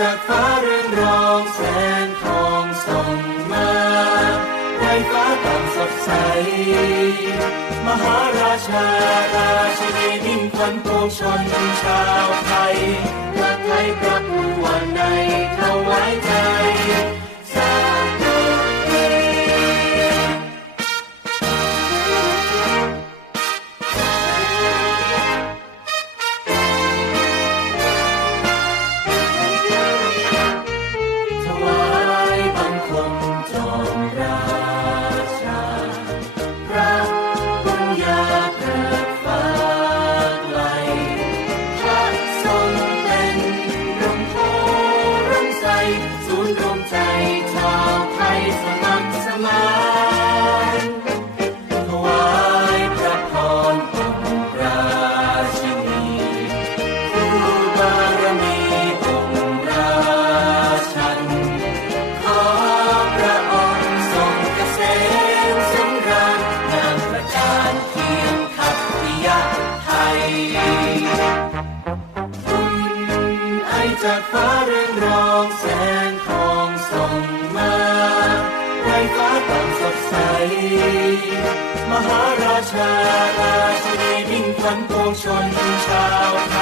จากฟ้าเรืองรองแสงทองส่งมาในฟ้าต่าสดใส มหาราชาราชินีมิ่งขวัญปวงชนชาวไทยรักไทยพระผู้วันใน อุ่นไอจากฟ้าเรืองรองแสงทองส่องมาในฟ้าต่งสดใส มหาราชาราชินีมิ่งขวัญปวงชนชาวไทย